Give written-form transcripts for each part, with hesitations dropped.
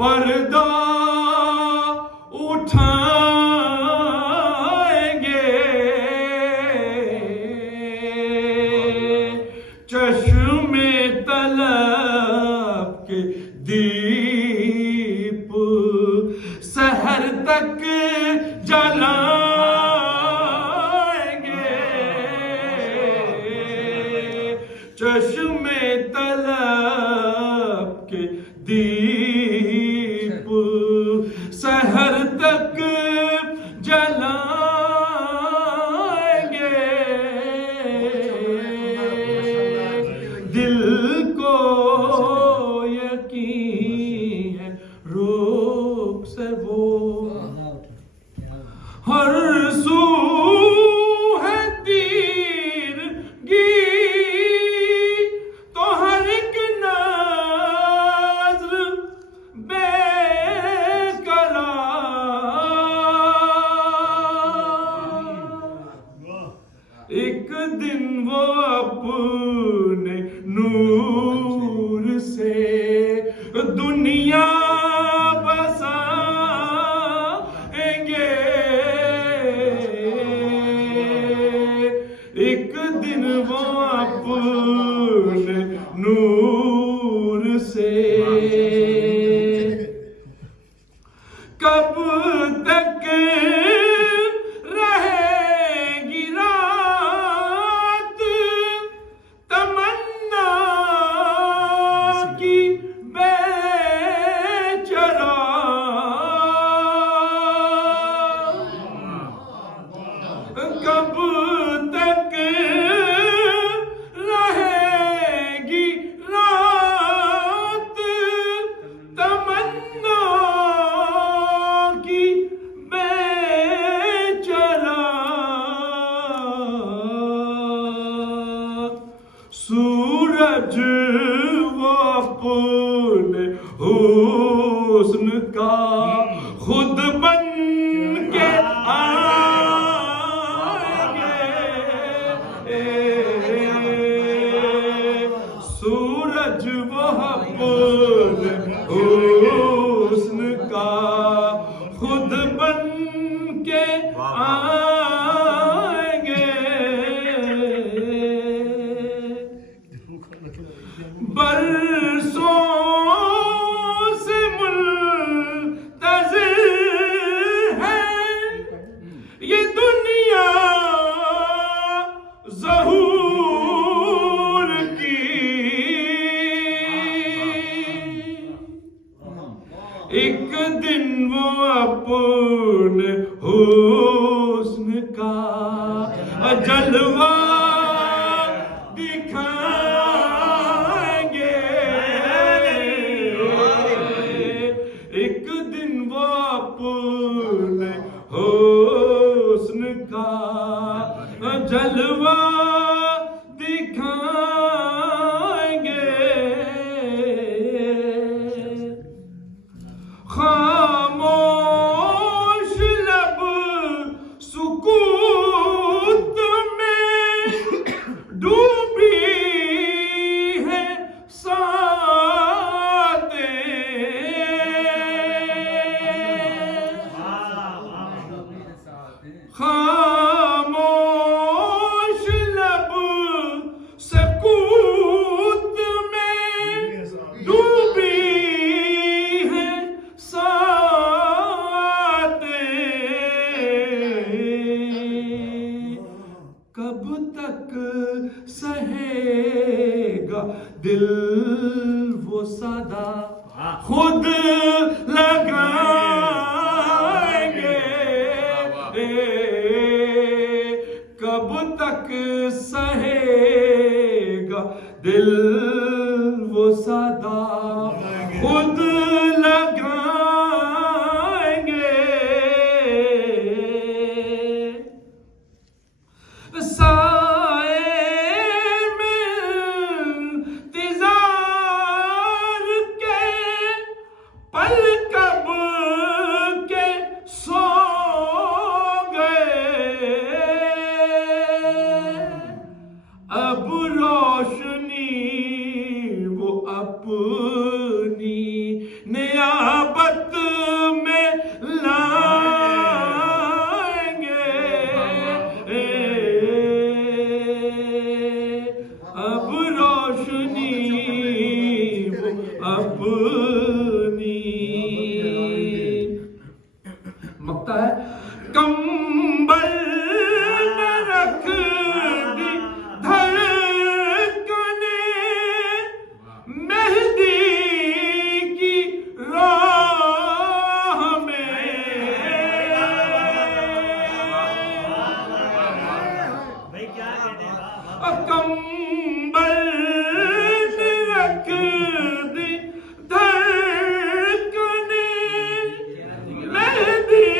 पर्दा उठाएंगे, चश्मे तलब के दीप सहर तक जलाएंगे, चश्मे तलब के दीप सहर तक जलाएंगे, दिल को यकीन है रोक से वो हर सू है तीरगी, तो हर एक नज़्र बेकरार। एक दिन वो अपने नूर से दुनिया बसाएंगे, एक दिन वो अपने नूर से कब तक रहेगी रात तमन्ना की बेचरा, कब तक रहेगी रात तमन्ना की बेचरा। सूरज वो अपने हुस्न का खुद बन के आएंगे, सूरज वो अपने हुस्न का खुद बन के आएंगे, बरसों से मुंतज़िर है ये दुनिया ज़हूर की, एक दिन वो अपने हुस्न का जलवा दिखाएंगे, एक दिन वो अपने हुस्न का जलवा दिखाएंगे, खामोश लब सुकूत में डूबी है सातें, खामोश लब सकूत में डूबी है सातें, कब तक सहेगा दिल वो सदा खुद लगाएंगे, कब तक सहेगा दिल वो सदा खुद लगाएंगे, साए में इंतजार के नींद। मकता है कंबल न रख दी धड़कने मेहंदी की राह में, कंबल न रख दी धड़कने मेहंदी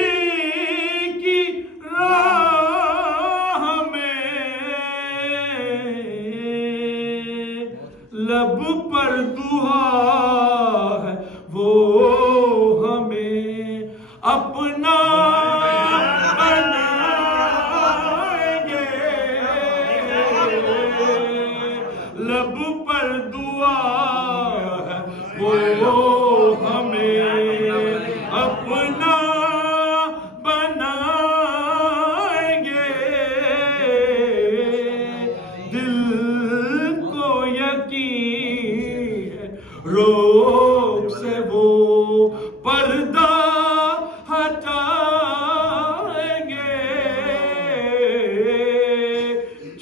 की राह में, लब पर दुआ है वो हमें अपना बनाएंगे, लब पर दुआ है वो हमें अपना बनाएंगे, दिल को यकीन है रोग से वो पर्दा हटाएंगे,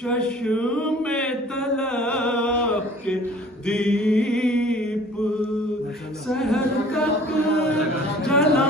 चश्मे तलब के दीप सहर तक जला